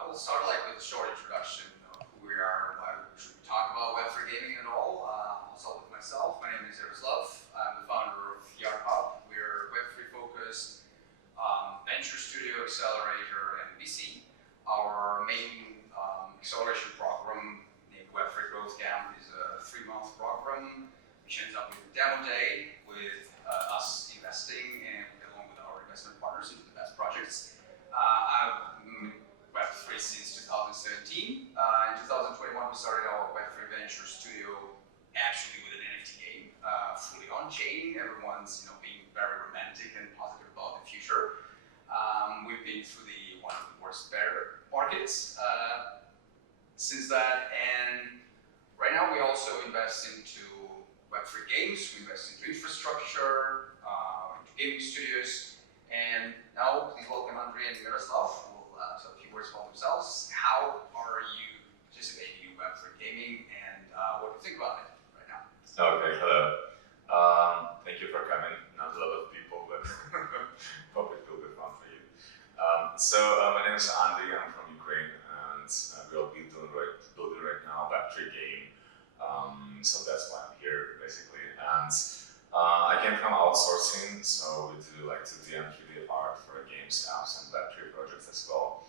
we'll start with a short introduction of who we are and why we should talk about Web3 gaming at all. I'll start with myself. My name is Jaroslav. I'm the founder of Hub. We're Web3 focused venture studio, accelerator, and VC. Our main acceleration program named Web3 Growth Camp is a 3-month program which ends up with a demo day with us investing and along with our investment partners into the best projects. I've been Web3 since 2017. In 2021, we started our Web3 venture studio actually with an NFT game, fully on-chain. Everyone's being very romantic and positive about the future. We've been through one of the worst bear markets since that, and right now we also invest into Web3 games. We invest into infrastructure, into gaming studios, and now please welcome Andrei and Miroslav, who will say a few words about themselves. How are you participating in Web3 gaming, and what do you think about it right now? Okay, hello. Thank you for coming. Not a lot of people, but hope it will be fun for you. My name is Andrei. I'm from Ukraine, and we'll be building right now Web3 game. So that's why I'm here, basically. And I came from outsourcing, so we do 2D and 3D art for games, apps, and Web3 projects as well.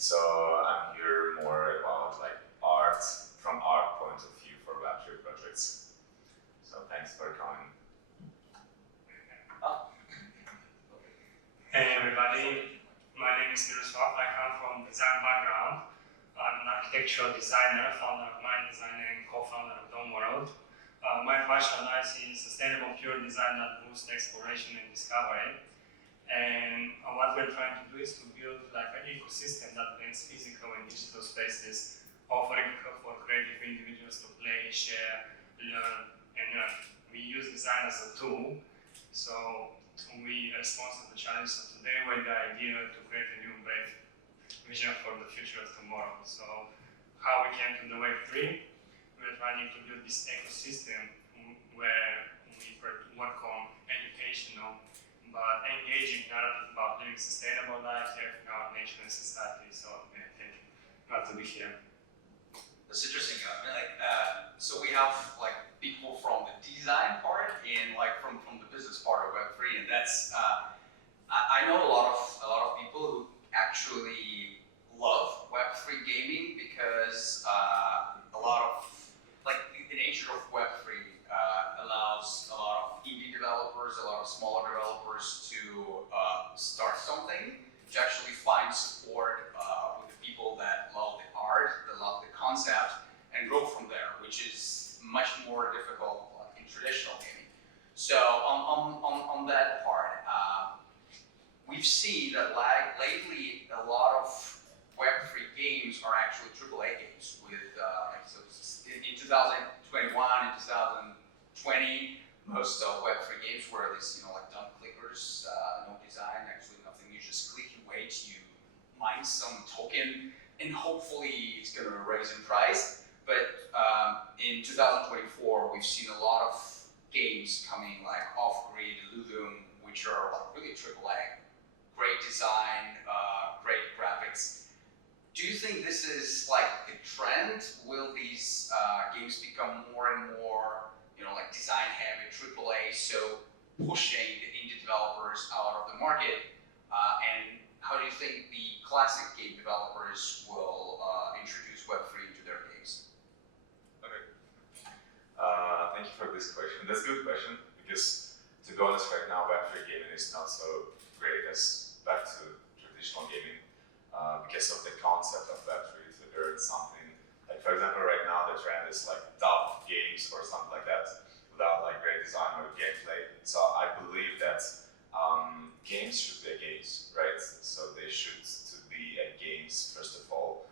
So I'm here more about art from our point of view for Web3 projects. So thanks for coming. Hey everybody, my name is Miroslav. I come from design background. I'm an architectural designer, founder of Mind Design and co-founder of Dome World. My passion lies in sustainable pure design that boosts exploration and discovery. And what we're trying to do is to build an ecosystem that blends physical and digital spaces, offering for creative individuals to play, share, learn, and earn. We use design as a tool, so we respond to the challenges of today with the idea to create a new brave vision for the future of tomorrow. So how we came to the Web3, we're trying to build this ecosystem where we work on educational but engaging narrative about living sustainable lives, caring for our nature and society. So I think glad to be here. That's interesting. So we have people from the design part and from the business part of Web3, and that's I know a lot of people who actually love Web3 gaming because a lot of the nature of Web3 allows a lot of indie developers, a lot of smaller developers to start something, to actually find support with the people that love the art, that love the concept, and grow from there, which is much more difficult in traditional gaming. So on that part, we've seen that lately a lot of Web3 games are actually AAA games with in 2021 and 2020, most Web3 games were these dumb clickers, no design, actually nothing. You just click, you wait, you mine some token, and hopefully it's gonna raise in price. But in 2024, we've seen a lot of games coming off-grid, Ludum, which are really AAA. Great design, great graphics. Do you think this is the trend? Will these games become more and more, design-heavy, AAA, so pushing the indie developers out of the market? And how do you think the classic game developers will introduce Web3 into their games? Okay. Thank you for this question. That's a good question because, to be honest, right now Web3 gaming is not so great as back to traditional gaming because of the concept of Web3 to earn something. For example, right now the trend is tough games or something like that without great design or gameplay. So I believe that games should be games, right? So they should be games first of all.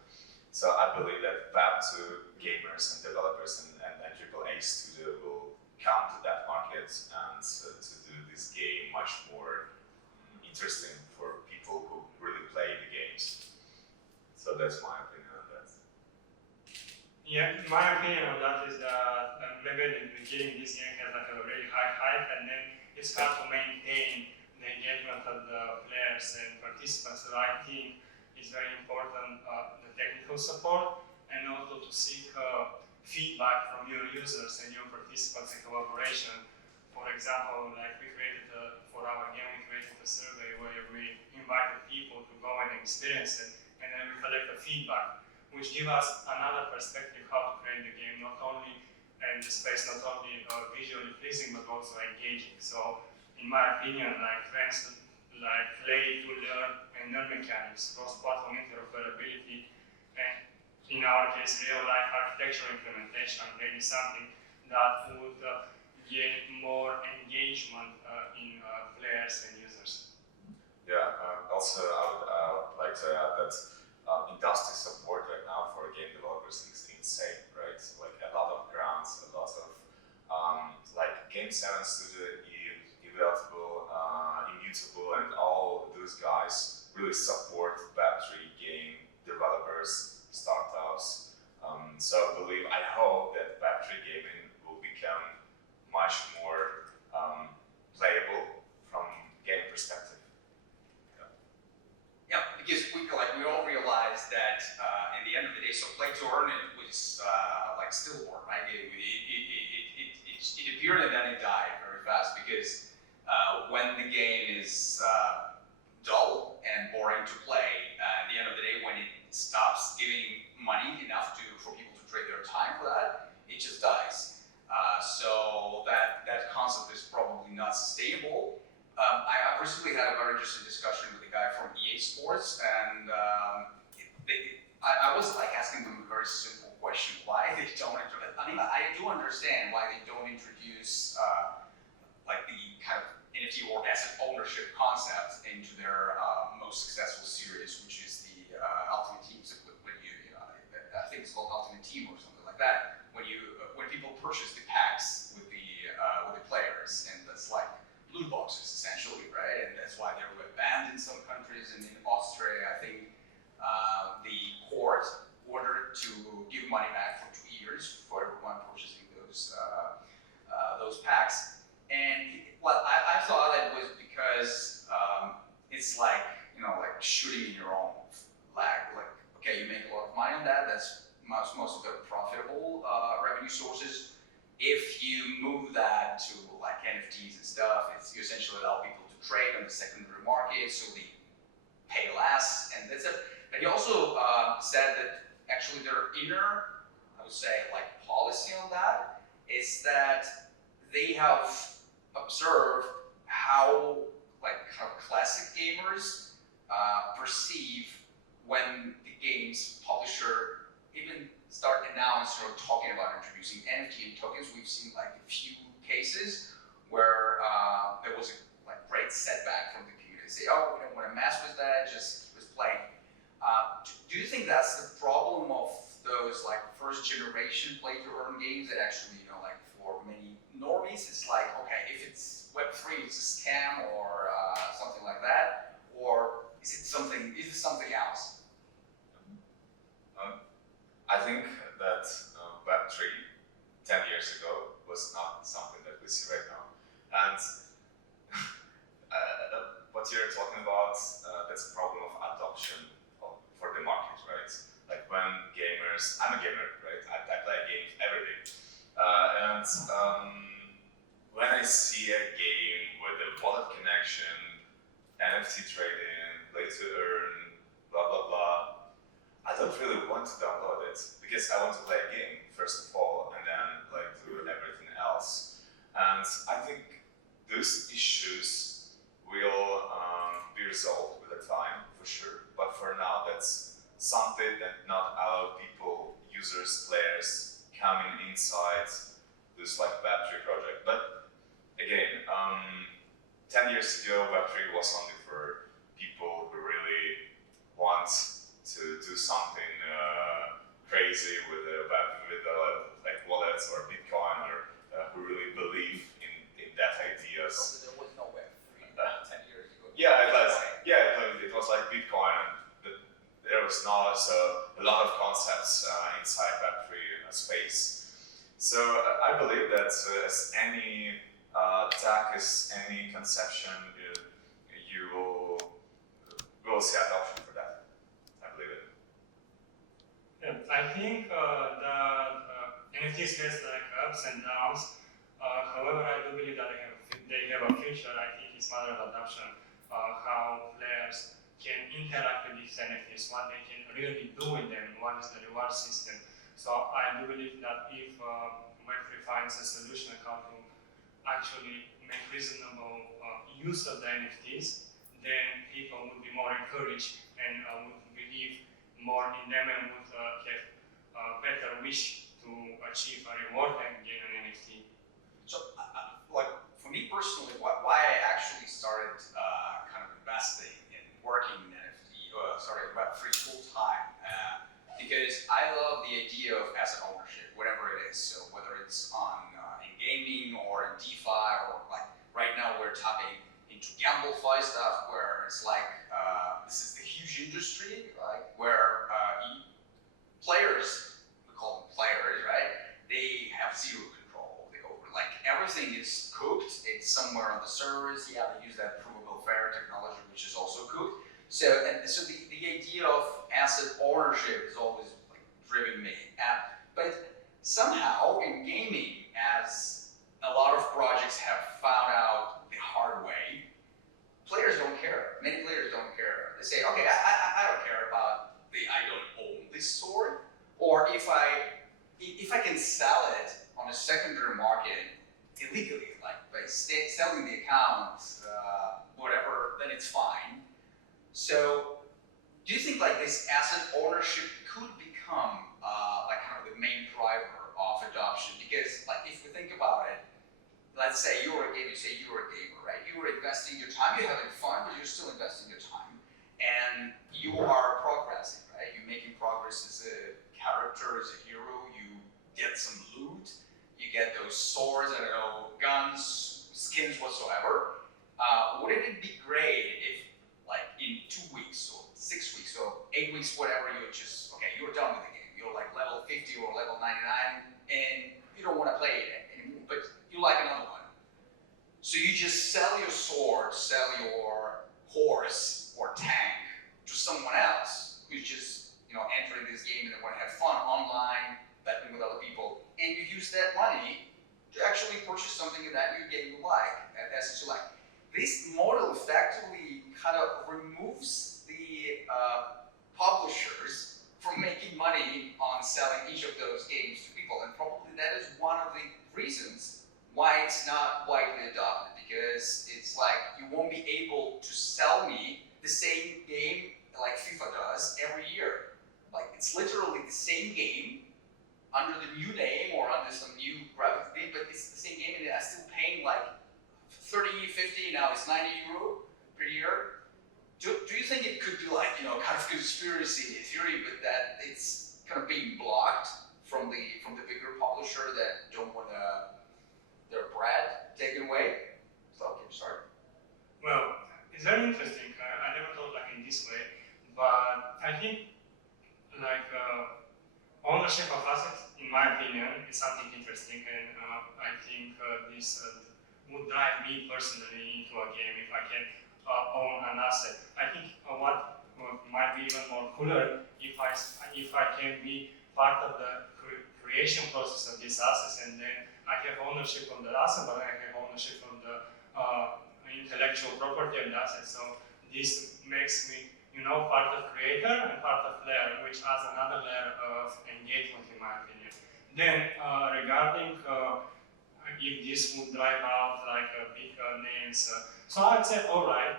So I believe that back to gamers and developers and AAA studio will come to that market and to do this game much more interesting for people who really play the games. So that's my opinion on that. Yeah, my opinion on that is that maybe in the beginning this game has a really high hype, and then it's hard to maintain the engagement of the players and participants. So I think it's very important important the technical support, and also to seek feedback from your users and your participants in collaboration. For example, like for our game, we created a survey where we invited people to go and experience it, and then we collect the feedback, which give us another perspective how to create the game, not only and the space not only visually pleasing but also engaging. So, in my opinion, like trends like play to learn and learn mechanics, cross-platform interoperability, and in our case, real-life architectural implementation may be something that would gain more engagement in players and users. Yeah, also I would like to add that industry support right now for game developers is insane, right? Like a lot of grants, a lot of like Game 7 Studio, Evaluable, Immutable, and all those guys really support Web3 game developers, startups. So I hope that Web3 gaming will become much more playable from game perspective. Yeah, because we all realize that in the end of the day, so play to earn it was like still work, right? It appeared and then it died very fast because when the game is dull and boring to play, at the end of the day, when it stops giving money enough for people to trade their time for that, it just dies. So that concept is probably not sustainable. I recently had a very interesting discussion with a guy from EA Sports, and I was like asking them a very simple question: why they don't introduce? I mean, I do understand why they don't introduce like the kind of NFT or asset ownership concept into their most successful series, which is the Ultimate Team. So when I think it's called Ultimate Team or something like that. When people purchase the packs with the players, and that's like loot boxes essentially, right? And that's why they were banned in some countries. And in Austria, I think the court ordered to give money back for 2 years for everyone purchasing those packs. And what I thought it was because it's like like shooting in your own leg. Like, okay, you make a lot of money on that. That's most of the profitable revenue sources. If you move that to like NFTs and stuff, you essentially allow people to trade on the secondary market, so they pay less, and that's it. But he also said that actually their inner, I would say, like policy on that is that they have observed how classic gamers perceive when the game's publisher even start announcing or talking about introducing NFT and tokens. We've seen like a few cases where there was a great setback from the community. Say, oh, we don't want to mess with that, just playing. Do you think that's the problem of those like first generation play to earn games that actually, like for many normies, it's like, okay, if it's Web3, it's a scam or something like that, or is it something else? I think that Web3 10 years ago was not something that we see right now. And what you're talking about, that's a problem of adoption for the market, right? Like when gamers, I'm a gamer, right? I play games every day. And when I see a game with a wallet connection, NFT trading, play to earn, blah, blah, blah, I don't really want to download it because I want to play a game, first of all, and then like do everything else. And I think those issues will be resolved with the time, for sure. But for now, that's something that not allow people, users, players coming inside this like Web3 project. But again, 10 years ago, Web3 was only for people who really want to do something crazy with like wallets or Bitcoin, or who really believe in that idea. So there was no Web3 10 years ago. Yeah, it was like Bitcoin, and there was not a lot of concepts inside Web3 space. So I believe that as any tech, as any conception, you will see adoption for that. I believe it. Yeah, I think the NFTs has like ups and downs. However, I do believe that they have a future. I think it's matter of adoption. How players can interact with these NFTs, what they can really do with them, what is the reward system. So I do believe that if Web3 finds a solution on how to actually make reasonable use of the NFTs, then people would be more encouraged and would believe more in them and would have better wish to achieve a reward and gain an NFT. So, like for me personally, why I actually started kind of investing in working in NFT, Web3 full time, because I love the idea of asset ownership, whatever it is. So whether it's on in gaming or in DeFi or like right now we're tapping into GambleFi stuff, where it's like this is the huge industry, like where players, we call them players, right? They have zero control over. Like everything is cooked. It's somewhere on the servers. Yeah, they use that provable fair technology, which is also cooked. So the idea of asset ownership has always like driven me. But somehow in gaming, as a lot of projects have found out the hard way, players don't care. Many players don't care. They say, okay, I don't care about I don't own this sword, or if I can sell it on a secondary market illegally, like by selling the account, whatever, then it's fine. So, do you think like this asset ownership could become like kind of the main driver of adoption? Because like if we think about it, let's say you're a gamer, right? You are investing your time, you're having fun, but you're still investing your time. And you are progressing, right? You're making progress as a character, as a hero, you get some loot, you get those swords, I don't know, guns, skins, whatsoever. Wouldn't it be great if, like, in 2 weeks, or 6 weeks, or 8 weeks, whatever, you're done with the game. You're like level 50 or level 99, and you don't want to play it anymore, but you like another one. So you just sell your sword, sell your horse or tank to someone else who's just entering this game and they want to have fun online, betting with other people, and you use that money to actually purchase something in that new game you like, as you like. This model effectively kind of removes the publishers from making money on selling each of those games to people, and probably that is one of the reasons why it's not widely adopted, because it's like you won't be able to sell me the same game like FIFA does every year. Like it's literally the same game under the new name or under some new graphics thing, but it's the same game and I'm still paying like 30, 50, now it's 90 euro per year. Do you think it could be like, kind of conspiracy theory, but that it's kind of being blocked from the bigger publisher that don't want their bread taken away? So can you start? Well, it's very interesting. I never thought like in this way, but I think like ownership of assets, in my opinion, is something interesting, and I think this would drive me personally into a game if I can own an asset. I think what might be even more cooler if I can be part of the creation process of these assets, and then I have ownership on the asset, but I have ownership on the intellectual property of the asset. So this makes me, part of creator and part of player, which adds another layer of engagement, in my opinion. Then regarding if this would drive out like big names, so I'd say all right,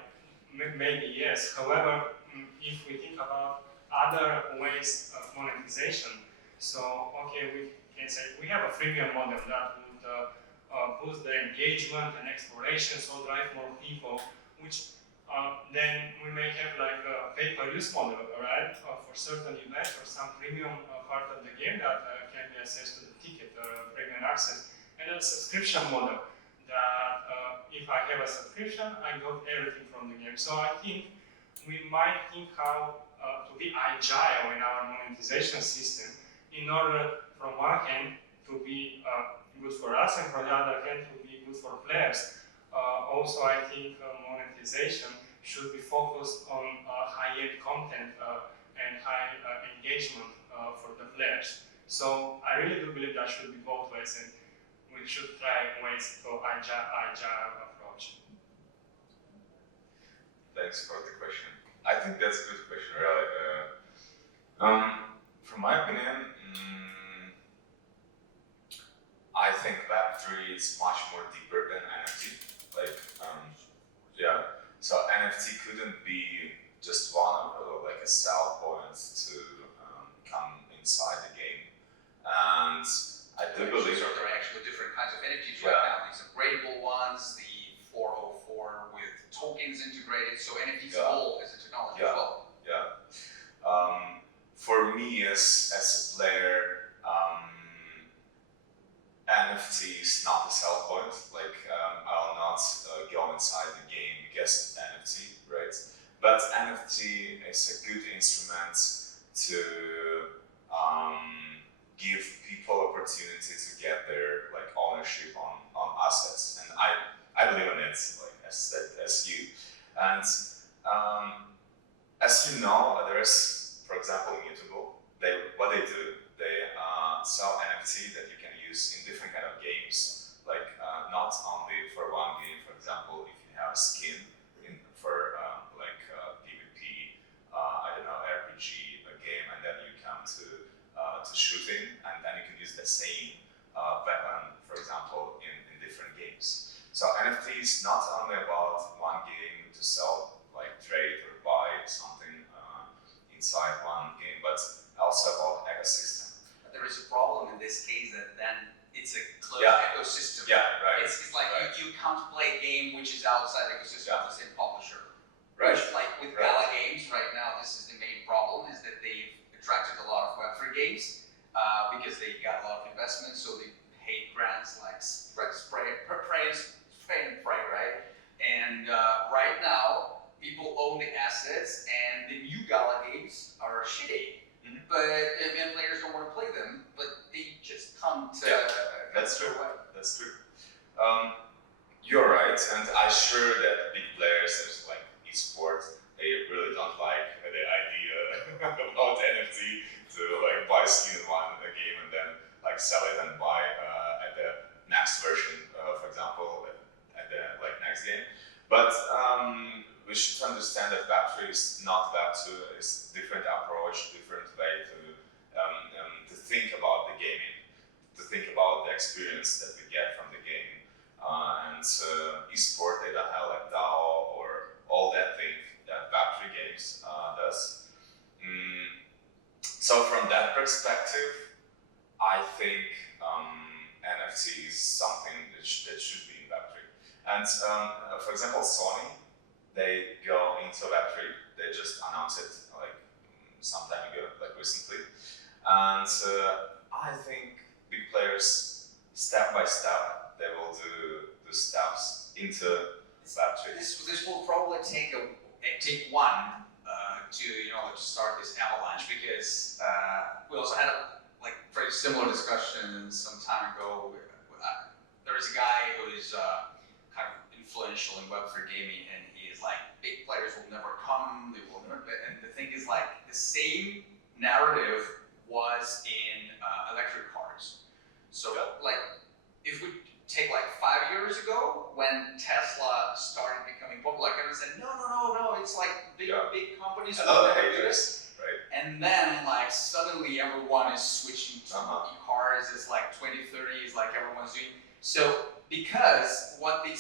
maybe yes. However, if we think about other ways of monetization, so okay, we can say we have a freemium model that would boost the engagement and exploration, so drive more people, which then we may have like a pay-per-use model, right, for certain events or some premium part of the game that can be accessed to the ticket or premium access, and a subscription model that if I have a subscription, I got everything from the game. So I think we might think how to be agile in our monetization system in order, from one hand, to be good for us, and from the other hand, to be good for players. Also, I think monetization should be focused on high-end content and high engagement for the players. So I really do believe that should be both ways, and we should try ways for agile approach. Thanks for the question. I think that's a good question, really. From my opinion, I think Web3 is much more deeper than NFT. So NFT couldn't be just one of like a sell point to come inside the game. And I do believe So there are actually different kinds of NFTs right now. These upgradable ones, the 404 with tokens integrated. So NFTs all as a technology as well. For me as a player, NFT is not the sell point. I'll not go inside the game because of NFT, right? But NFT is a good instrument to give people opportunity to get their ownership on assets, and I believe in it as you. And as you know, there's, for example, Mutable. What they do, they sell NFT that you can use in different kind of games, not only for one game. For example, if you have a skin for PvP, I don't know, RPG game, and then you come to shooting, and then you can use the same weapon, for example, in different games. So NFT is not only about one game to sell, trade or buy something inside one game, but also about ecosystem. But there is a problem in this case that then it's a closed ecosystem. Yeah, right. It's like you can't play a game which is outside the ecosystem of the same publisher. Right. Which, with Gala Games right now, this is the main problem, is that they've attracted a lot of Web3 games because they got a lot of investment, so they paid grants like spray and pray, right? And right now, people own the assets, and the new Gala games are shitty. Mm-hmm. But and players don't want to play them, but they just come to. That's true. That's true. You're right, and I'm sure that big players such as esports, they really don't like the idea about NFT to buy skin in one game and then sell it and buy at the next version, for example, at the next game. But we should understand that Web3 is not Web2. It's different approach, different way to think about the gaming, to think about the experience that we get from the game. And esport, they don't have DAO or all that thing that Web3 games does. So from that perspective, I think NFT is something that should be in Web3. And for example, Sony, they go into Web3. They just announced it some time ago, recently. And I think big players, step by step, they will do the steps into Web3. This will probably take one to start this avalanche, because we also had a very similar discussion some time ago. There is a guy who is kind of influential in Web3 gaming, and he is big players will never come, they will never. And the thing is, the same narrative was in electric cars. So if we take 5 years ago, when Tesla started becoming popular, everyone said no, it's big companies will never do this. Right. And then suddenly everyone is switching to e-cars. It's 2030 is everyone's doing. So because what they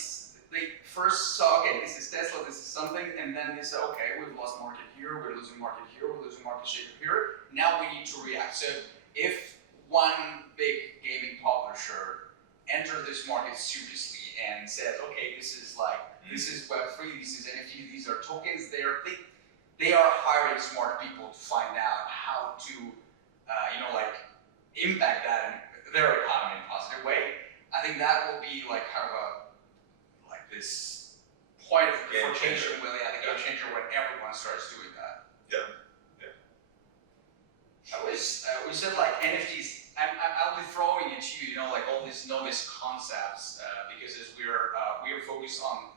first saw, okay, this is Tesla, this is something, and then they said, okay, we've lost market here, we're losing market here, we're losing market share here. Now we need to react. So if one big gaming publisher entered this market seriously and said, okay, this is Web3, this is NFT, these are tokens, they are hiring smart people to find out how to, impact that in their economy in a positive way. I think that will be kind of this point of bifurcation, really, the game changer, when everyone starts doing that. Yeah. We said NFTs. I'll be throwing at you, all these novice concepts, because as we are focused on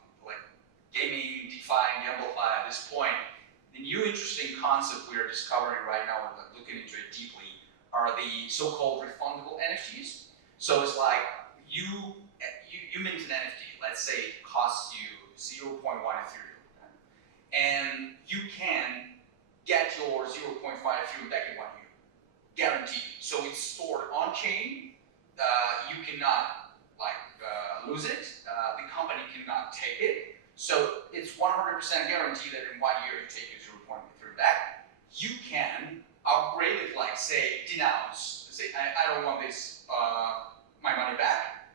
gaming, DeFi, and GameFi at this point. The new interesting concept we are discovering right now and looking into it deeply are the so-called refundable NFTs. So it's like you mint an NFT. Let's say it costs you 0.1 Ethereum, okay? And you can get your 0.5 Ethereum back in 1 year, guaranteed. So it's stored on chain. You cannot lose it. The company cannot take it. So it's 100% guaranteed that in 1 year you take your 0.3 back. You can upgrade it, like say denounce, say I don't want this, my money back,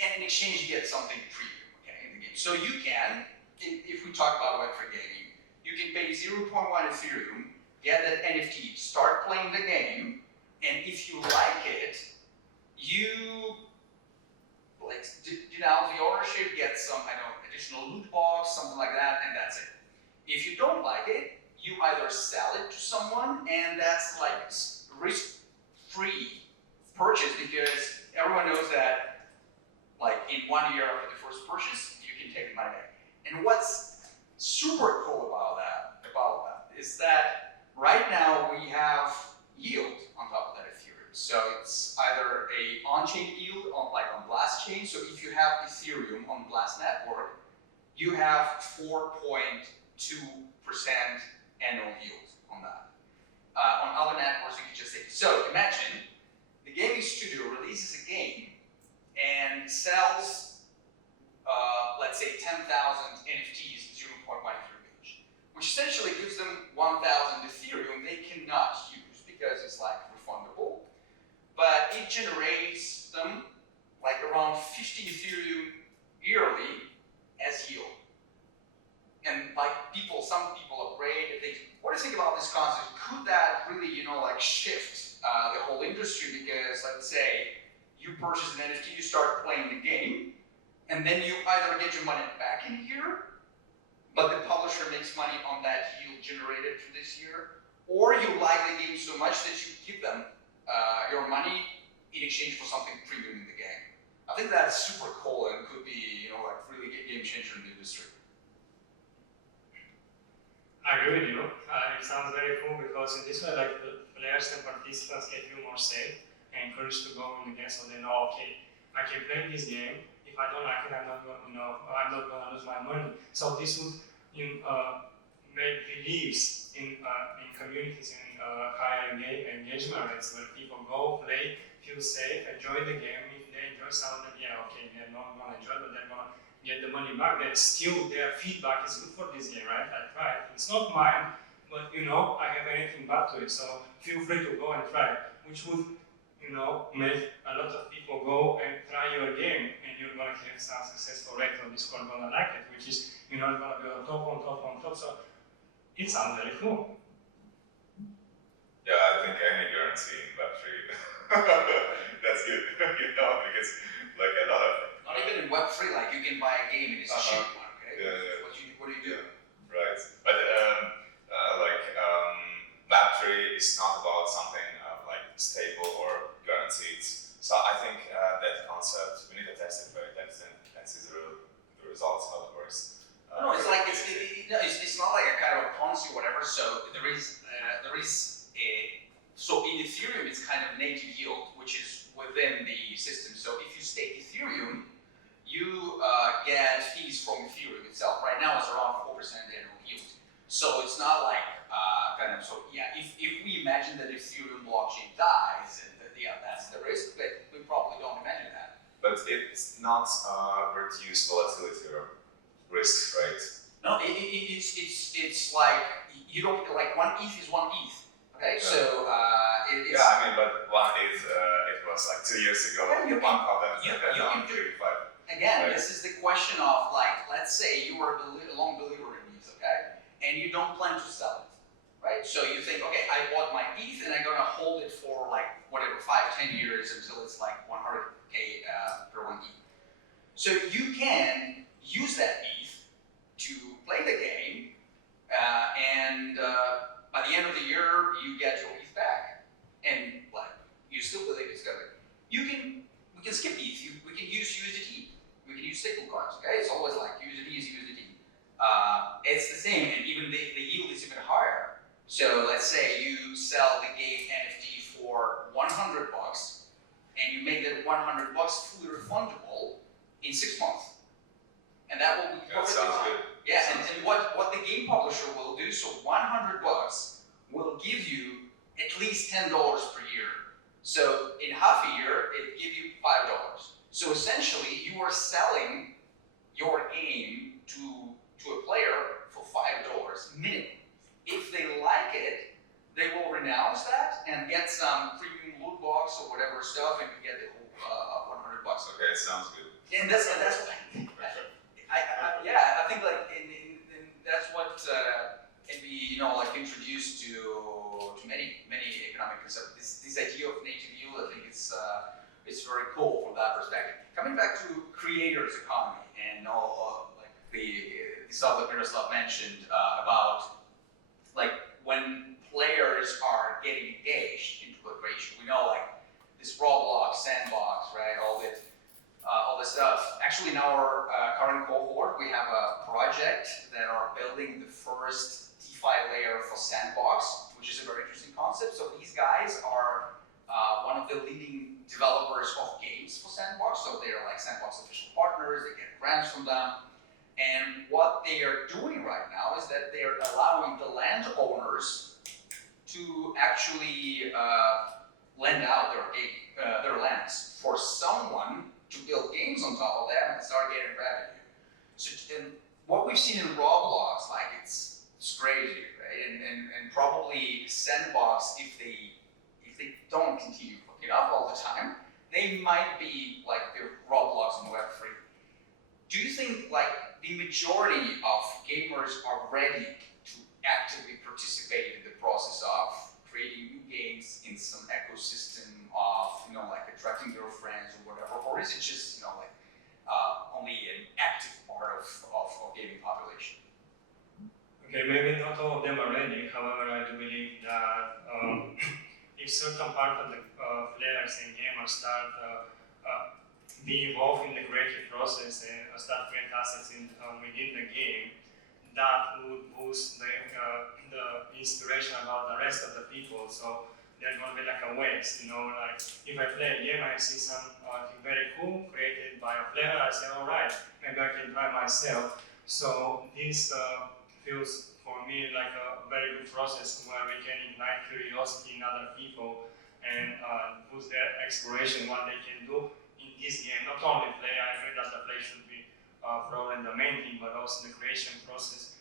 and in exchange you get something premium, okay, in the game. So you can, if we talk about Web3 gaming, you can pay 0.1 Ethereum, get that NFT, start playing the game, and if you like it, you denounce the ownership, get some, additional loot box, something like that, and that's it. If you don't like it, you either sell it to someone, and that's like risk-free purchase, because everyone knows that, like in 1 year after the first purchase, you can take the money back. And what's super cool about that is that right now we have yield on top of that Ethereum. So it's either a on-chain yield on Blast chain. So if you have Ethereum on Blast network, you have 4.2% annual yield on that. On other networks, you can just say. So imagine the gaming studio releases a game and sells, let's say 10,000 NFTs, 0.1 Ethereum each, which essentially gives them 1,000 Ethereum they cannot use because it's like refundable. But it generates them like around 50 Ethereum yearly as yield. And like some people upgrade and think, what do you think about this concept? Could that really, shift the whole industry? Because let's say you purchase an NFT, you start playing the game, and then you either get your money back in a year, but the publisher makes money on that yield generated for this year, or you like the game so much that you give them your money in exchange for something premium in the game. I think that's super cool and could be, really a game changer in the industry. I agree with you. It sounds very cool because in this way, like the players and participants can feel more safe and encouraged to go in the game, so they know, okay, I can play this game. If I don't like it, I'm not going to lose my money. So this would make beliefs in communities and higher engagement rates where people go, play, feel safe, enjoy the game. If they enjoy something, okay, they're not going to enjoy, but they're going to get the money back. Then still their feedback is good for this game, right? I tried. It's not mine, but I have anything back to it. So feel free to go and try, which would make a lot of people go and try your game, and you're going to have some successful rate on Discord, going to like it, which is going to be on top. So it sounds very cool. Yeah, I think any guarantee in Web3, that's good, because like a lot of... Not even in Web3, like you can buy a game and it's a cheap one, okay? Yeah. What do you do? Right, but Web3 is not about something stable or guaranteed. So I think that concept, we need to test it very and see the results, how it works. No, it's like it's not like a kind of a Ponzi or whatever. So there is so in Ethereum it's kind of native yield, which is within the system. So if you stake Ethereum, you get fees from Ethereum itself. Right now it's around 4% annual yield. So it's not like if we imagine that Ethereum blockchain dies, and that's the risk, but we probably don't imagine that. But it's not reduced volatility or risk, right? No, it's like you don't like 1 ETH is 1 ETH. Okay, yeah. So it's but 1 ETH it was like 2 years ago. Yeah, you one can- problem you- and you now can do- 35. Again, Right. this is the question of let's say you are a long believer in ETH, okay, and you don't plan to sell it, right? So you think, okay, I bought my ETH and I'm gonna hold it for 5-10 years until it's like 100K per 1 ETH. So you can use that ETH to play the game, and by the end of the year you get your ETH back, and you still believe it's gonna. We can skip ETH. We can use USDT. We can use stablecoins. Okay, it's always like USDT is USDT. It's the same, and even the yield is even higher. NFT for $100, and you make that $100 fully refundable in 6 months. And that will be That perfectly sounds fine. good. Yeah, and what the game publisher will do, so $100 will give you at least $10 per year. So in half a year, it gives you $5. So essentially, you are selling your game to a player for $5 minimum. If they like it, they will renounce that and get some premium loot box or whatever stuff, and you get the whole $100. Okay, it sounds good. And that's what I think like in that's what can be like introduced to many economic concepts. This idea of native yield, I think it's very cool from that perspective. Coming back to creators economy and all like the stuff that Miroslav mentioned about like when players are getting engaged into the creation. We know like this Roblox, Sandbox, right? All this stuff. Actually, in our current cohort, we have a project that are building the first DeFi layer for Sandbox, which is a very interesting concept. So these guys are one of the leading developers of games for Sandbox. So they're like Sandbox official partners. They get grants from them. And what they are doing right now is that they are allowing the landowners to actually lend out their lands for someone to build games on top of that and start getting revenue. So, and what we've seen in Roblox, like it's crazy, right? And probably Sandbox, if they don't continue fucking up all the time, they might be like the Roblox on Web3. Do you think like the majority of gamers are ready to actively participate in the process of creating new games in some ecosystem of, like attracting your friends or whatever, or is it just, like only an active part of gaming population? Okay, maybe not all of them are ready. However, I do believe that if certain part of the players and gamers start be involved in the creative process and start creating assets within the game, that would boost the inspiration about the rest of the people. So there's going to be like a waste, like if I play a game, I see something very cool created by a player, I say, all right, maybe I can try myself. So this feels for me like a very good process where we can ignite curiosity in other people and boost their exploration, what they can do in this game. Not only play, I agree that the play should be probably the main thing, but also the creation process.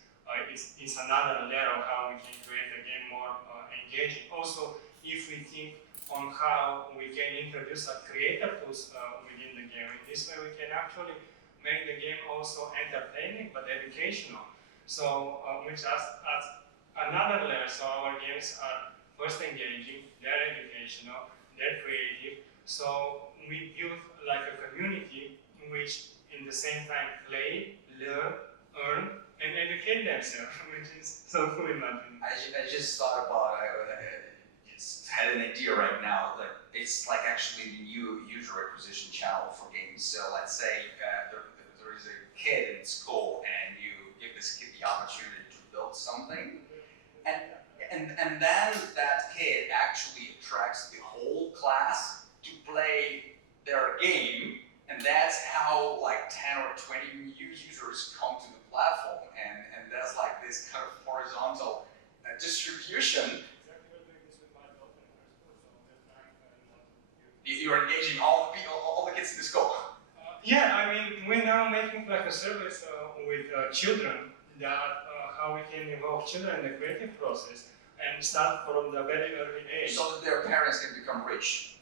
It's another layer of how we can create a game more engaging. Also, if we think on how we can introduce a creator tools within the game, in this way we can actually make the game also entertaining but educational. So which adds another layer. So our games are first engaging, they're educational, they're creative. So we build like a community in which in the same time play, learn, earn, and educate themselves, which is so cool in my opinion. I just thought about, I just had an idea right now that it's like actually the new user acquisition channel for games. So let's say there is a kid in school and you give this kid the opportunity to build something, and then that kid actually attracts the whole class to play their game, and that's how like 10 or 20 new users come to the platform, and that's like this kind of horizontal distribution. Exactly, we're doing this with my daughter in her school, so we're trying to You're engaging all the kids in the school. Yeah, I mean, we're now making like a service with children that how we can involve children in the creative process and start from the very early age. So that their parents can become rich.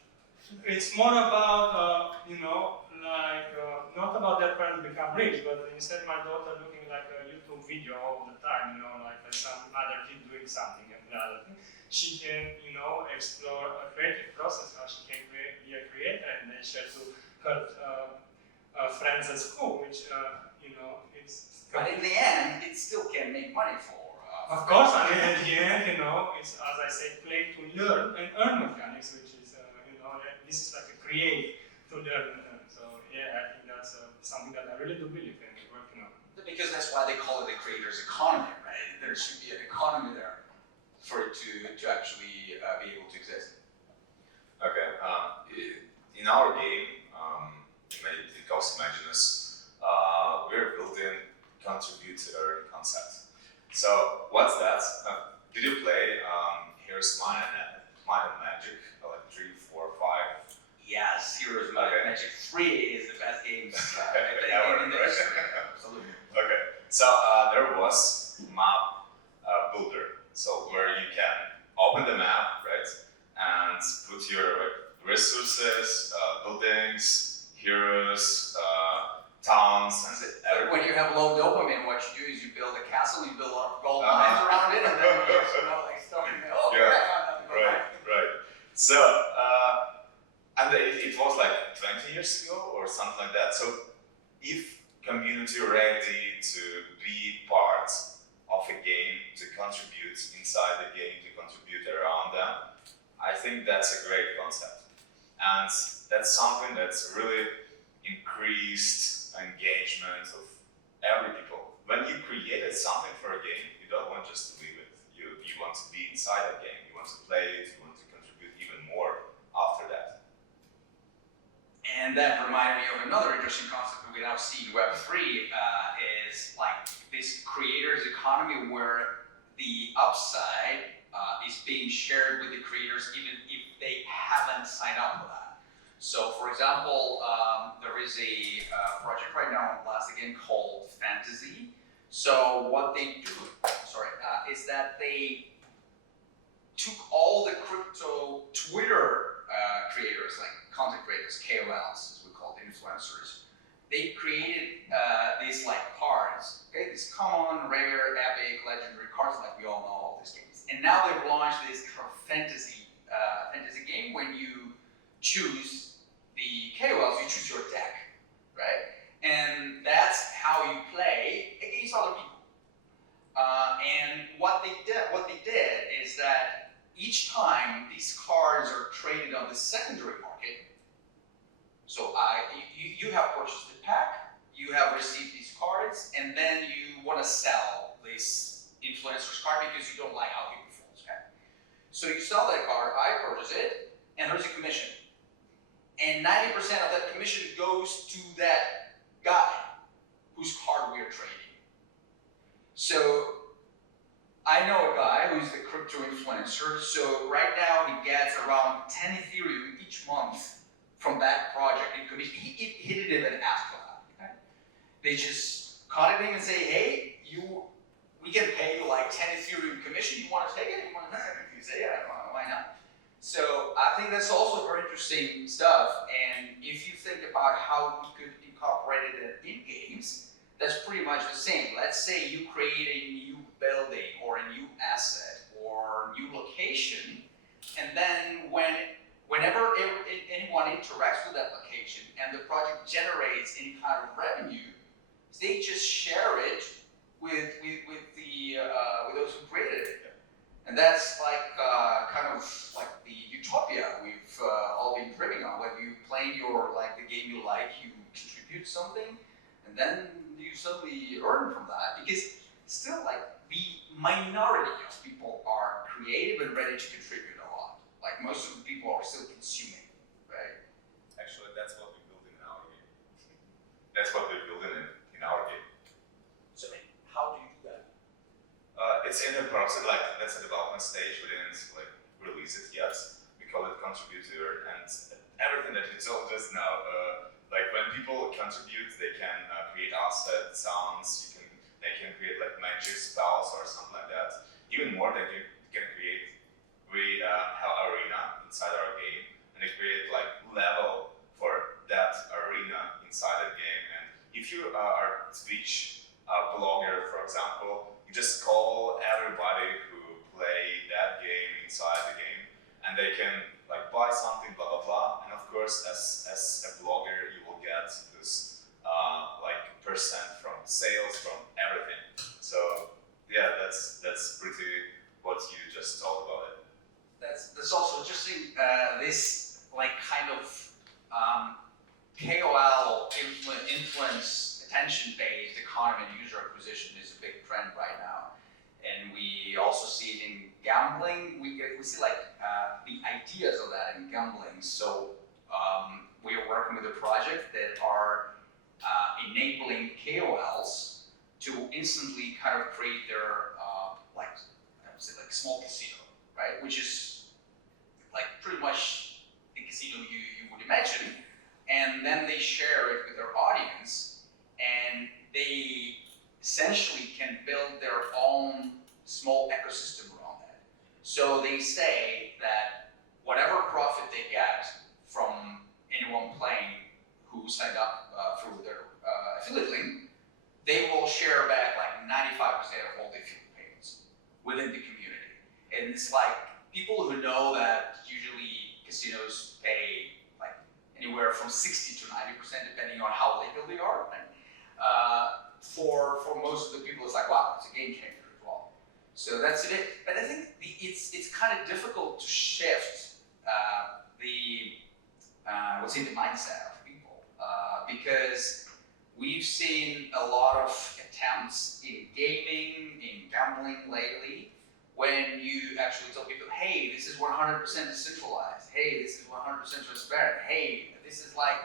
It's more about, not about their parents become rich, but instead my daughter looking like a YouTube video all the time, like some other kid doing something and the other thing. She can, explore a creative process, how she can be a creator and then share to her friends at school, which, it's... But in the end, it still can make money for. Of course, I mean, at the end, it's, as I said, play to learn and earn mechanics, which is, this is like a create to learn and earn. So, yeah, I think that's something that I really do believe in working on. Because that's why they call it the creator's economy, right? There should be an economy there. for it to actually be able to exist. Okay. In our game, you may also imagine us, we're building contributor concept. So what's that? Did you play Here's Might and Magic, like 3, 4, 5? Yes, Heroes Might and Magic 3 is the best game Ever, in the right? history. Absolutely. Okay, so there was map builder, so where you can open the map, right, and put your resources, buildings, heroes, towns, and Like when you have low dopamine, what you do is you build a castle, you build a lot of gold mines around it, and then you just start oh, Yeah, I found out the gold mine. right. So, and it was like 20 years ago or something like that. So, if community ready to be part of a game, to contribute inside the game, to contribute around them, I think that's a great concept. And that's something that's really increased engagement of every people. When you created something for a game, you don't want just to leave it. You want to be inside the game, you want to play it, you want to contribute even more after that. And that reminded me of another interesting concept that we now see in Web3 is like this creators economy where the upside is being shared with the creators even if they haven't signed up for that. So for example, there is a project right now on Blast again called Fantasy. So what they do, is that they took all the crypto Twitter creators, like content creators, KOLs, as we call it, influencers. They created these like cards, okay, these common, rare, epic, legendary cards, like we all know all these games. And now they've launched this kind of fantasy game when you choose the KOLs, you choose your deck, right? And that's how you play against other people. And what they did is that each time these cards are traded on the secondary market, so you have purchased the pack, you have received these cards, and then you want to sell this influencer's card because you don't like how he performs. Okay? So you sell that card, I purchase it, and there's a commission. And 90% of that commission goes to that guy whose card we are trading. So I know a guy who's the crypto influencer, so right now he gets around 10 Ethereum each month from that project in commission. He didn't even ask for that. Okay? They just contact him and say, hey, we can pay you like 10 Ethereum commission, you want to take it? You want to take it? You say, yeah, why not? So I think that's also very interesting stuff, and if you think about how we could incorporate it in games, that's pretty much the same. Let's say you create a new building or a new asset or new location, and then whenever anyone interacts with that location and the project generates any kind of revenue, they just share it with those who created it. And that's like kind of like the utopia we've all been dreaming of. When you play the game you like, you contribute something, and then you suddenly earn from that. Because still, like the minority of people are creative and ready to contribute a lot. Like most of the people are still consuming, right? Actually, that's what we build in our game. That's what we're building in our game. So how do you do that? It's in the process, like that's a development stage. We didn't like release it yet. We call it contributor, and everything that you told us now, like when people contribute, they can create assets, sounds. They can create like magic spells or something like that. Even more, they can create. We have arena inside our game, and they create like level for that arena inside the game. And if you are a Twitch blogger, for example, you just call everybody who play that game inside the game, and they can like buy something, blah blah blah. And of course, as a blogger, you will get this like percent from sales from everything. So yeah, that's pretty what you just told about it. That's also interesting. This like kind of KOL influence attention-based economy and user acquisition is a big trend right now. and we also see it in gambling. We see like the ideas of that in gambling. So we are working with a project that are enabling KOLs to instantly kind of create their like I would say like small casino, right? Which is like pretty much the casino you would imagine, and then they share it with their audience, and they essentially can build their own small ecosystem around that. So they say that whatever profit they get from anyone playing who signed up through their affiliate link, they will share back like 95% of all the affiliate payments within the community. And it's like people who know that usually casinos pay like anywhere from 60 to 90% depending on how legal they are. Right? For most of the people, it's like, wow, it's a game changer as well. So that's it. But I think it's kind of difficult to shift what's in the mindset of people because we've seen a lot of attempts in gaming, in gambling lately, when you actually tell people, hey, this is 100% decentralized. Hey, this is 100% transparent. Hey, this is like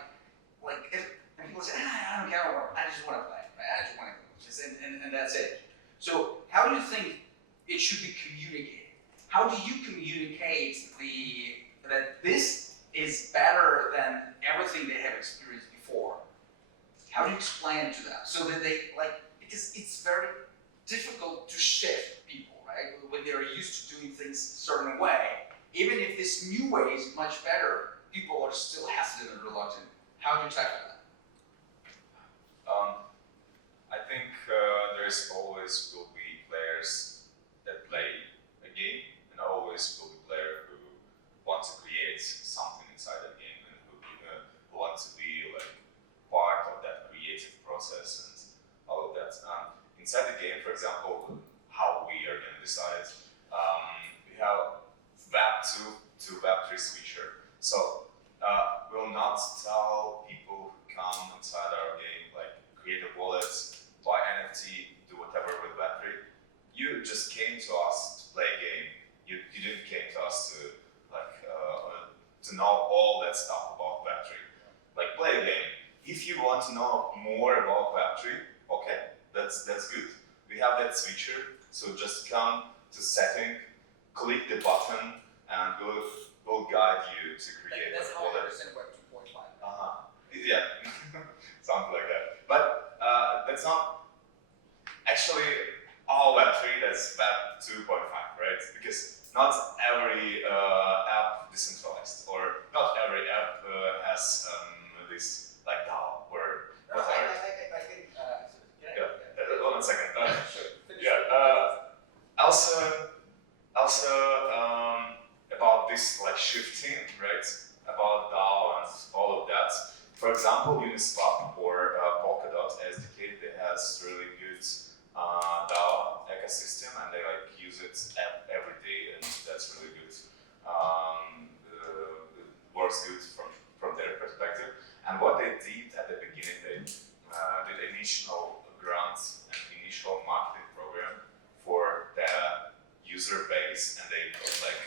and people say, I don't care what, I just want to play. Right? I just want to and that's it. So how do you think it should be communicated? How do you communicate that this is better than everything they have experienced before? How do you explain to them so that they because it's very difficult to shift people, right? When they're used to doing things a certain way, even if this new way is much better, people are still hesitant and reluctant. How do you tackle that? I think there's always will be players that play a game, and always will be players who want to create something inside the game and who want to be like part of that creative process and all of that. Inside the game, for example, how we are going to decide, we have Web 2 to Web 3 switcher. So we'll not tell people who come inside our game, like create a wallet, buy NFT, do whatever with Web3. You just came to us to play a game. You didn't came to us to to know all that stuff about Web3. Like play a game. If you want to know more about Web3, okay, that's good. We have that switcher, so just come to setting, click the button, and we'll guide you to create That's a how I wallet. understand Web 2.5. Yeah, something like that. But that's not actually all Web3, that's Web 2.5, right? Because not every app decentralized, or not every app has this like DAO or whatever. I can. Yeah, 1 second. Sure. Also about this like shifting, right? About DAO and all of that. For example, Uniswap or Polkadot SDK, they has really good DAO ecosystem, and they like use it every day, and that's really good. It works good from their perspective. And what they did at the beginning, they did initial grants and initial marketing program for the user base, and they like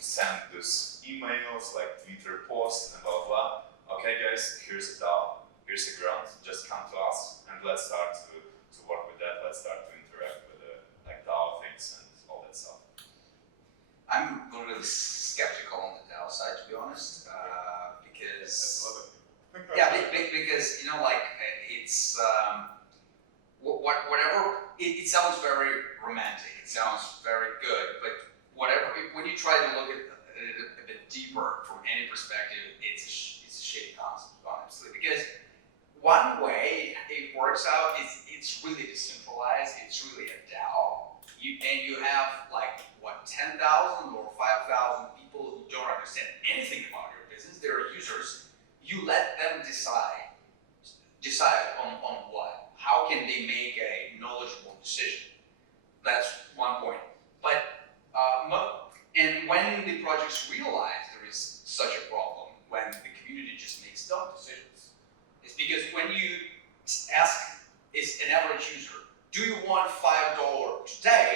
send those emails, like Twitter posts and blah blah. Okay, guys, here's a DAO, here's a grant. Just come to us and let's start to work with that. Let's start to interact with the like DAO things and all that stuff. I'm really skeptical on the DAO side, to be honest, because because like it's whatever it sounds very romantic. It sounds very good, but whatever when you try to look at it a bit deeper from any perspective, it's a shitty concept, honestly. Because one way it works out is it's really decentralized. It's really a DAO. You have like 10,000 or 5,000 people who don't understand anything about your business. They're users. You let them decide on what. How can they make a knowledgeable decision? That's one point. But and when the projects realize there is such a problem, when the community just makes dumb decisions, it's because when you ask is an average user, do you want $5 today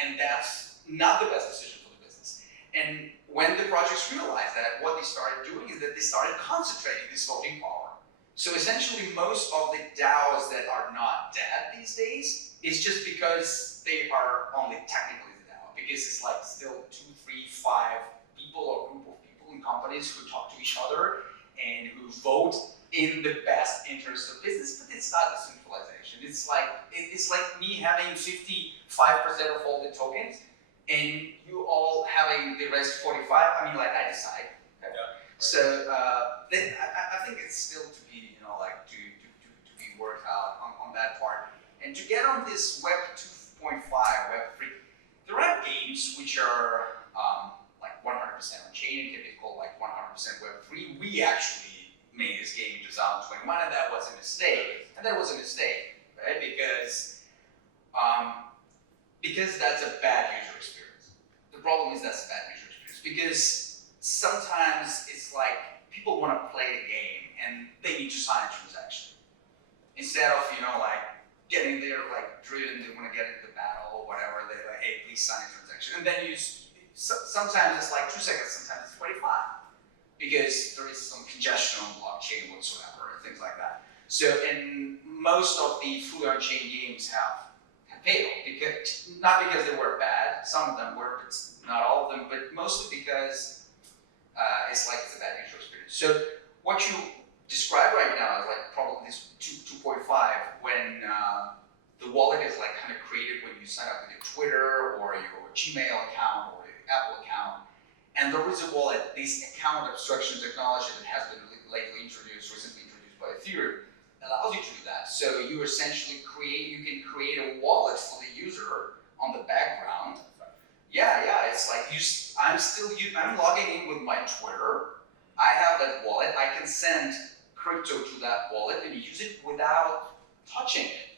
and that's not the best decision for the business. And when the projects realized that, what they started doing is that they started concentrating this voting power. So essentially, most of the DAOs that are not dead these days is just because they are only technically the DAO, because it's like still 2, 3, 5 people or group of people in companies who talk to each other and who vote in the best interest of business, but it's not decentralization. It's like me having 55% of all the tokens and you all having the rest 45. I mean, like I decide. Okay? Yeah. So then I think it's still to be, like to be worked out on that part. And to get on this Web 2.5, Web 3, there are games which are like 100% on chain, can be called like 100% Web 3. We actually made this game in 2021, and that was a mistake. And that was a mistake, right? Because that's a bad user experience. The problem is that's a bad user experience because sometimes it's like people want to play the game and they need to sign a transaction instead of like getting there like driven. They want to get into the battle or whatever. They're like, hey, please sign a transaction, and then sometimes it's like 2 seconds, sometimes it's 25. Because there is some congestion on blockchain whatsoever, and things like that. So, and most of the fully on-chain games have failed, not because they were bad, some of them were, but not all of them, but mostly because it's a bad user experience. So, what you describe right now is like probably this 2.5, when the wallet is like kind of created when you sign up with your Twitter or your Gmail account or your Apple account. And there is a wallet, this account abstraction technology that has been recently introduced by Ethereum, allows you to do that. So you essentially you can create a wallet for the user on the background. Yeah, it's like I'm logging in with my Twitter. I have that wallet. I can send crypto to that wallet and use it without touching it.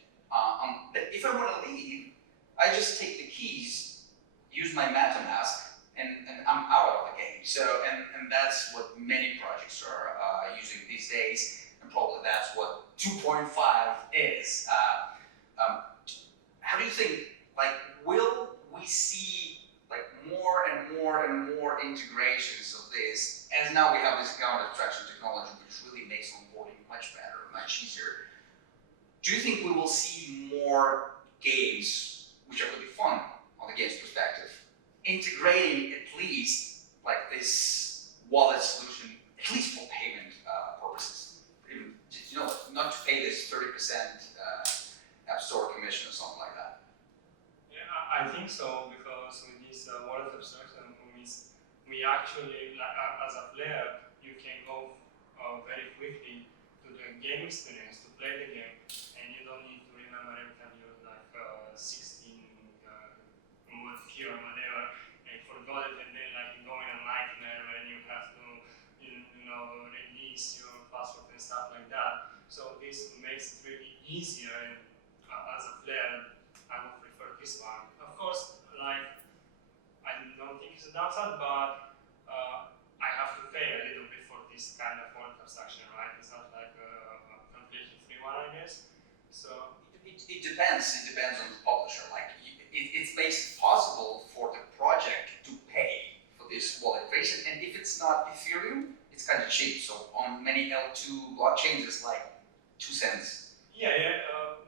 If I want to leave, I just take the keys, use my MetaMask, and I'm out of the game. So, and that's what many projects are using these days, and probably that's what 2.5 is. How do you think, will we see more and more integrations of this, as now we have this account abstraction technology, which really makes onboarding much better, much easier? Do you think we will see more games, which are really fun on the game's perspective, integrating at least this wallet solution, at least for payment purposes? Even, not to pay this 30% App Store commission or something like that. Yeah, I think so, because with this wallet abstraction, we actually, as a player, you can go very quickly to the game experience, to play the game, and you don't need to remember every time you're 16 with fear or whatever, and forgot it, and then you go in a nightmare when you have to release your password and stuff like that. So this makes it really easier, and as a player, I would prefer this one. Of course, I don't think it's a downside, but I have to pay a little bit for this kind of wallet abstraction, right? It's not like a completely free one, I guess. So it depends. It depends on the publisher. It makes it possible for the project to pay for this wallet creation, and if it's not Ethereum, it's kind of cheap. So on many L2 blockchains, it's like 2 cents. Yeah.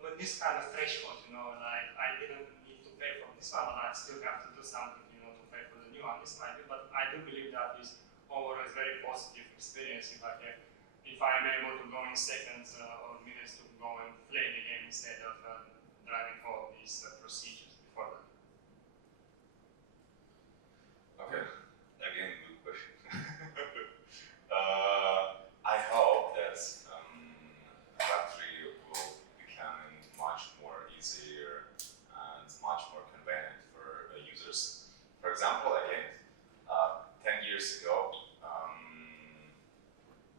But this kind of threshold, I didn't need to pay for this one, but I still have to do something, to pay for the new one. This might be, but I do believe that is overall a very positive experience if I'm able to go in seconds or minutes to go and play the game instead of driving all these procedures before that. Okay, again, good question. I hope that Web3 will become much more easier and much more convenient for users. For example, again, 10 years ago,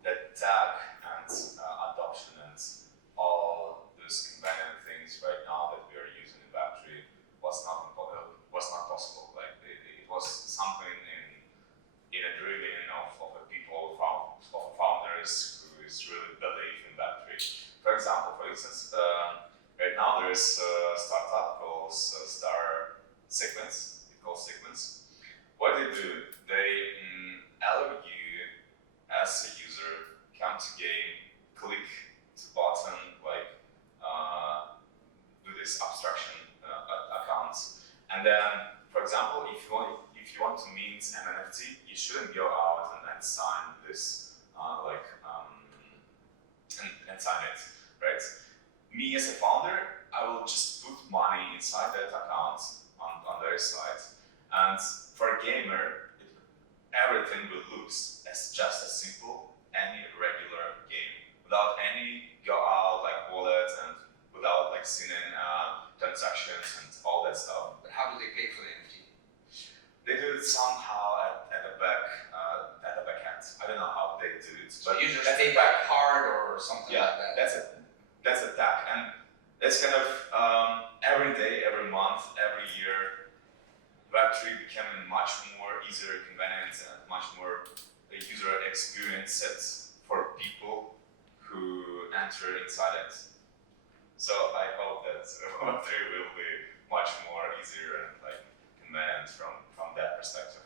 the tech and adoption and all those convenient things right now that we are using in Web3 was not possible. It was something in a dreaming of a people, of founders who is really believe in Web3. For example, right now there is a startup called segments. We call segments. What they do, they allow you as a user come to game, click to button, like do this abstraction accounts, and then, for example, if you want to mint an NFT, you shouldn't go out and then sign this and sign it, right? Me as a founder, I will just put money inside that account on their site, and for a gamer, everything will look as just as simple any regular game without any go out like wallet and without like seeing transactions and all that stuff. But how do they pay for the NFT? They do it somehow at the back end. I don't know how they do it, So but users that's pay a by tag. card or something Yeah, like that. that's a tag, and it's kind of every day, every month, every year, Web3 becoming much more easier, convenient, and much more user experience sets for people who enter inside it. So I hope that Web3 will be much more easier and like convenient from that perspective.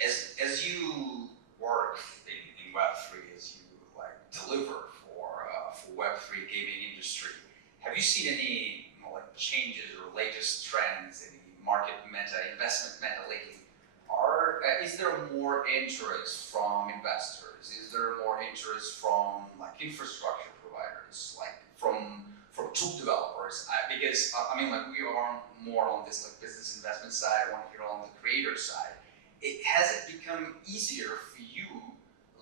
As you work in Web3, as you like deliver for Web3 gaming industry, have you seen any like changes or latest trends, any market meta, investment meta lately? Is there more interest from investors? Is there more interest from like infrastructure providers, like from tool developers? Because I mean, like we are more on this like business investment side. I want to hear on the creator side. Has it become easier for you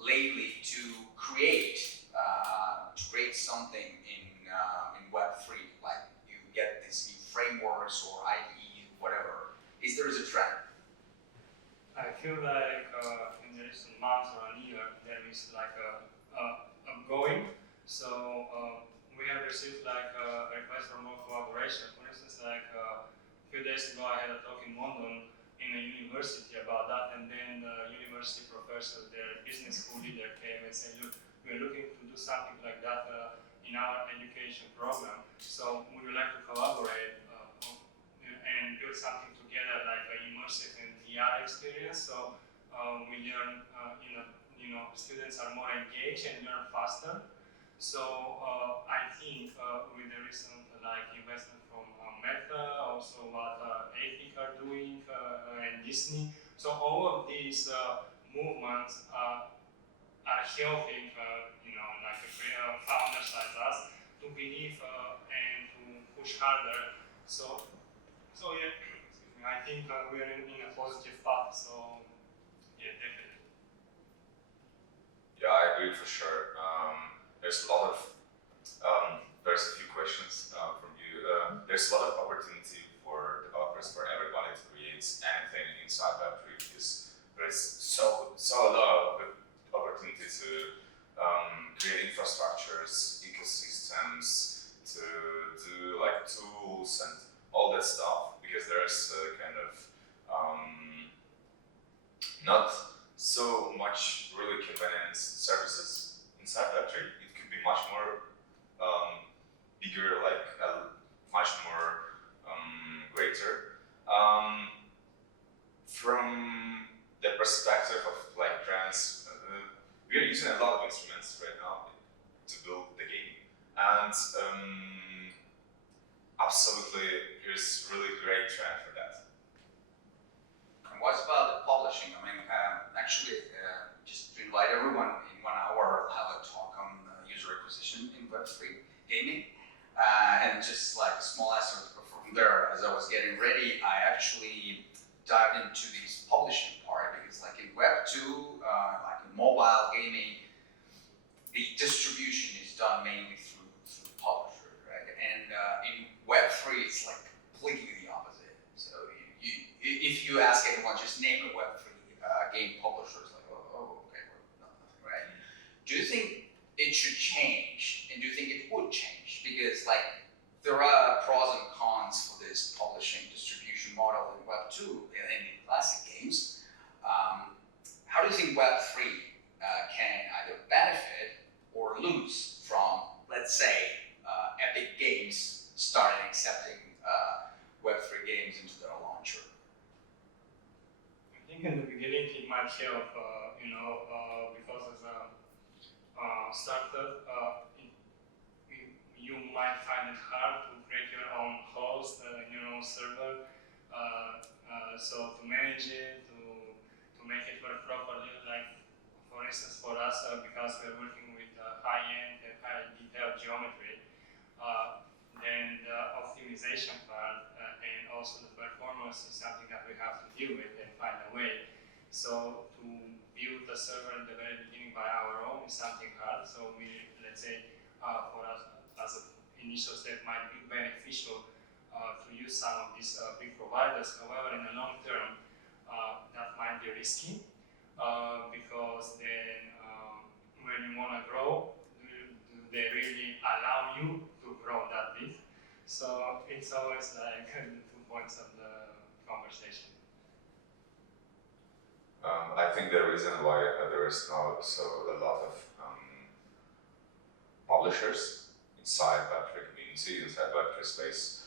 lately to create something in Web3? Like you get these new frameworks or IDE, whatever. Is there a trend? I feel like in the recent months or a year, there is like a going. So we have received like a request for more collaboration. For instance, like a few days ago, I had a talk in London in a university about that, and then the university professor, their business school leader came and said, look, we're looking to do something like that in our education program. So would you like to collaborate and build something together like an immersive and VR experience? So we learn, students are more engaged and learn faster. So I think with the recent like investment from Meta, also what Epic are doing and Disney. So all of these movements are helping, like founders like us to believe and to push harder. So yeah, excuse me, I think we are in a positive path. So yeah, definitely. Yeah, I agree for sure. There's a lot of there's a few questions from you. There's a lot of opportunity for developers, for everybody to create anything inside Web3 because there's so a lot of opportunity to create infrastructures, ecosystems, to do like tools and all that stuff because there's kind of not so much really convenient services inside Web3. It could be much more bigger, like much more greater. From the perspective of like trends, we are using a lot of instruments right now to build the game, and absolutely, there's really great trend for that. And what's about the publishing? I mean, actually, just to invite everyone, in 1 hour I'll have a talk on user acquisition in Web3 gaming. And just like a small asset from there, as I was getting ready, I actually dived into this publishing part because like in Web2, like in mobile gaming, the distribution is done mainly through publisher, right? And in Web3, it's like completely the opposite. So if you ask anyone, just name a Web3 game publisher, it's like, oh, okay, nothing, right? Do you think it should change, and do you think it would change? Because like there are pros and cons for this publishing distribution model in Web2 and in classic games. How do you think Web3 can either benefit or lose from, let's say, Epic Games starting accepting Web3 games into their launcher? I think in the beginning it might help, because as a startup, you might find it hard to create your own host, your own server. So to manage it, to make it work properly, like for instance for us, because we're working with high-end and high detailed geometry, then the optimization part and also the performance is something that we have to deal with and find a way. So to build the server in the very beginning by our own is something hard. So we, let's say, for us as an initial step might be beneficial to use some of these big providers. However, in the long term, that might be risky because then when you want to grow, do they really allow you to grow that big? So it's always like the 2 points of the conversation. I think the reason why there is not so a lot of publishers inside Web3 community, inside Web3 space,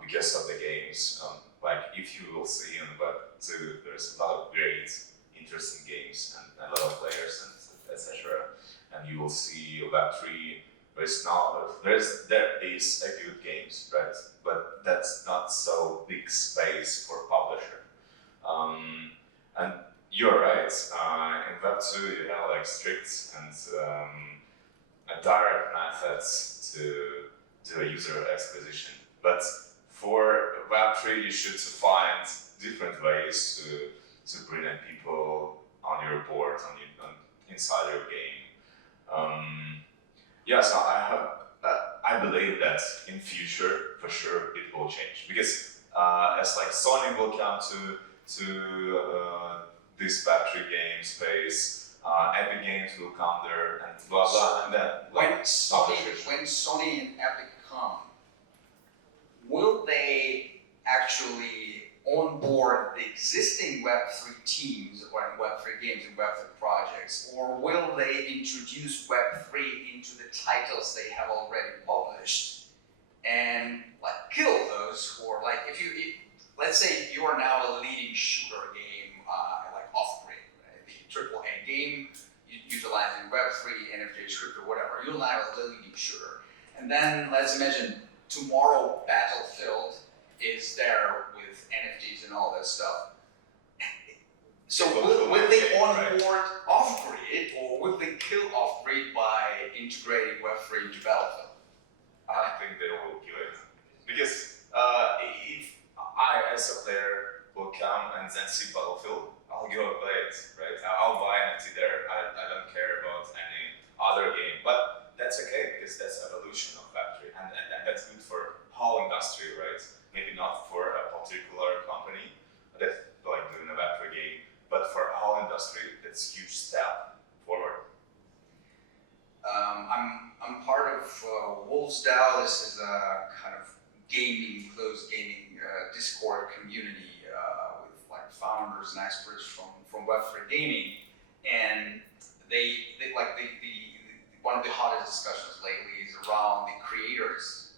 because of the games. Like if you will see in Web2, there's a lot of great, interesting games and a lot of players and etc. And you will see Web3. There is a good games, right? But that's not so big space for publisher. And you're right. In Web2, you have like strict and direct methods to do a user acquisition. But for Web3, you should find different ways to bring in people on your board, inside your game. So I believe that in future, for sure, it will change because as like Sony will come to this Web3 game space, Epic Games will come there, and blah blah, and then When Sony and Epic come, will they actually onboard the existing Web3 teams or Web3 games and Web3 projects, or will they introduce Web3 into the titles they have already published and like kill those who are like, if let's say you are now a leading shooter game like Off-Grid, right? The AAA game utilizing Web3, NFT, script or whatever, you'll now have a leading shooter. And then let's imagine tomorrow Battlefield is there with NFTs and all that stuff. So will they onboard Off-Grid, or will they kill Off-Grid by integrating Web3 into Battlefield? I think they will kill it because if I as a player will come and then see Battlefield, I'll go and play it, right? I'll buy NFT there. I don't care about any other game, but that's okay because that's evolution of Web3, and that's good for whole industry, right? Maybe not for a particular company that's like doing a Web3 game, but for a whole industry, that's a huge step forward. I'm part of Wolves DAO. This is a kind of closed gaming Discord community with like founders and experts from Web3 gaming, and they like the one of the hottest discussions lately is around the creators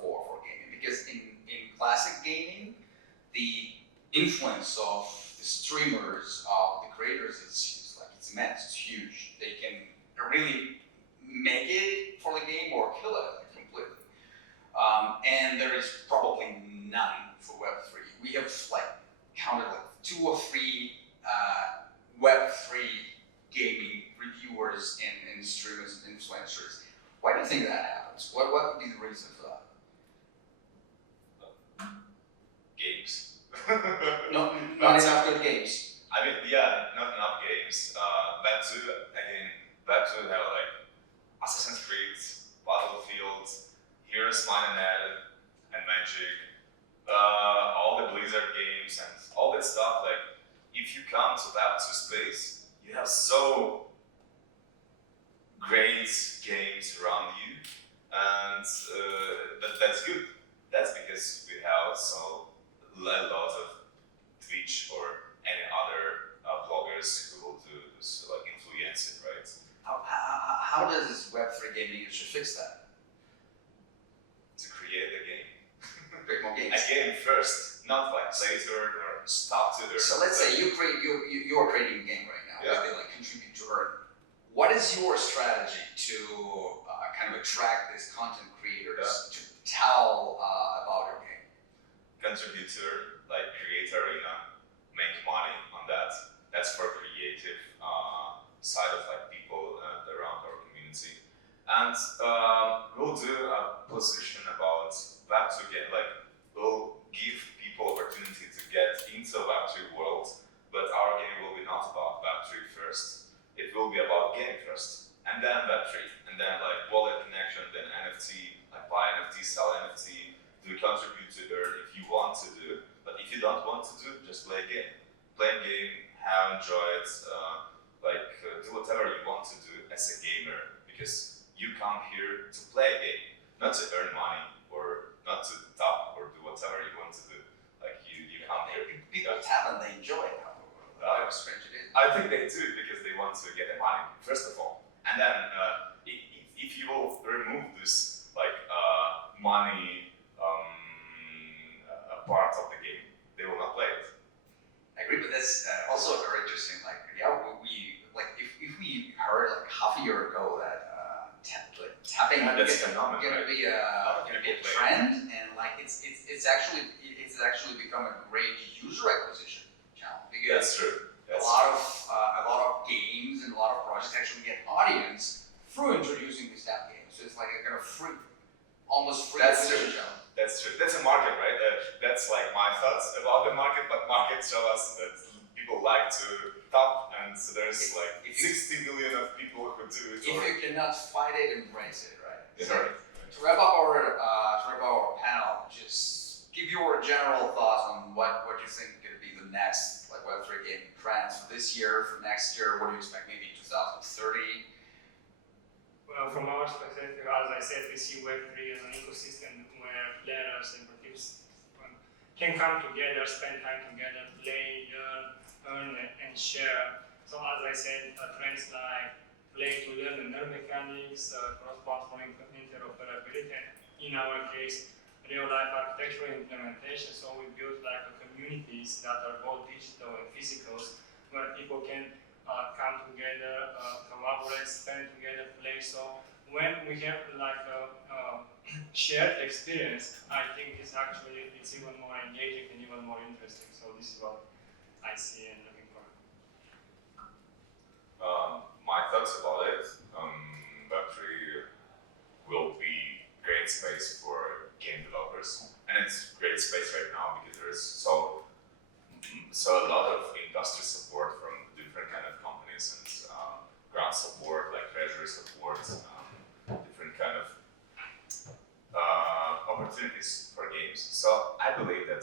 for gaming, because in classic gaming, the influence of the streamers, of the creators, is immense. It's huge. They can really make it for the game or kill it completely. And there is probably none for Web3. We have counted 2 or 3 Web3 gaming reviewers and streamers and influencers. Why do you think that happens? What would be the reason for that? Games. Not enough good games. I mean, yeah, not enough games. Web2, again, Web2 have like Assassin's Creed, Battlefield, Heroes Might and Magic, all the Blizzard games and all that stuff. Like, if you come to Web2 space, you have so great games around you, and that's good. That's because we have a lot of Twitch or any other bloggers who will do this, like influence it, right? How does Web3 gaming industry fix that? To create a game. Create more games. A game not like play to earn or stop to earn. So let's say you are creating a game right now. Yeah. They like contribute to earn. What is your strategy to kind of attract these content creators to tell about your game? Contribute to earn, like create arena, make money on that. That's for creative side of like people around our community. And we'll do a position about Web2 game, like we'll give people opportunity to get into Web3 world, but our game will be not about Web3 first. It will be about game first, and then Web3, and then like wallet connection, then NFT, like buy NFT, sell NFT, do contribute to earn if you want to do, but if you don't want to do, just play a game. Play a game, have enjoyed, do whatever you want to do as a gamer, because you come here to play a game, not to earn money or not to top or do whatever you want to do. Like you come here. People tap and they enjoy it. However strange it is. I think they do because they want to get the money, first of all. And then if you will remove this money part of the game, they will not play it. I agree, but that's also very interesting. Like, if we heard like half a year ago that tapping That's is phenomenal. gonna be a trend, and like it's actually become a great user acquisition channel because That's true. a lot of games and a lot of projects actually get audience through introducing these tap games. So it's like a kind of almost free That's acquisition true. channel. That's true. That's a market, right? That's like my thoughts about the market, but markets show us that people like to top, and so there's like 60 million of people who do it. If you cannot fight it, embrace it, right? Yeah, So, right. to wrap up our panel, just give your general thoughts on what you think could be the next like Web3 gaming trends for this year, for next year. What do you expect maybe 2030? Well, from our perspective, as I said, we see Web3 as an ecosystem where players and participants can come together, spend time together, play, earn, and share. So as I said, trends like play to learn and learn mechanics, cross-platform interoperability, and in our case, real-life architectural implementation. So we built like communities that are both digital and physical, where people can come together, collaborate, spend together, play. So when we have like a shared experience, I think it's even more engaging and even more interesting. So this is what I see and looking for. My thoughts about it, Web3 will be great space for game developers, and it's great space right now because there's so a lot of industry support from different kind of companies and grant support, like treasury support, different kind of opportunities for games. So I believe that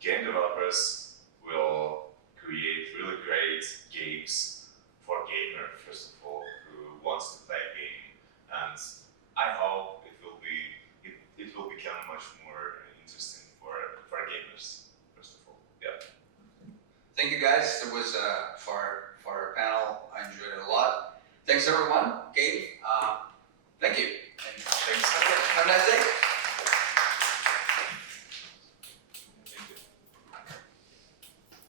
game developers will create really great games for gamer, first of all, who wants to play a game, and I hope it will become much more interesting for gamers, first of all. Yeah. Thank you guys. It was for our panel. I enjoyed it a lot. Thanks everyone. Gabe, thank you. And thanks. Have a nice day.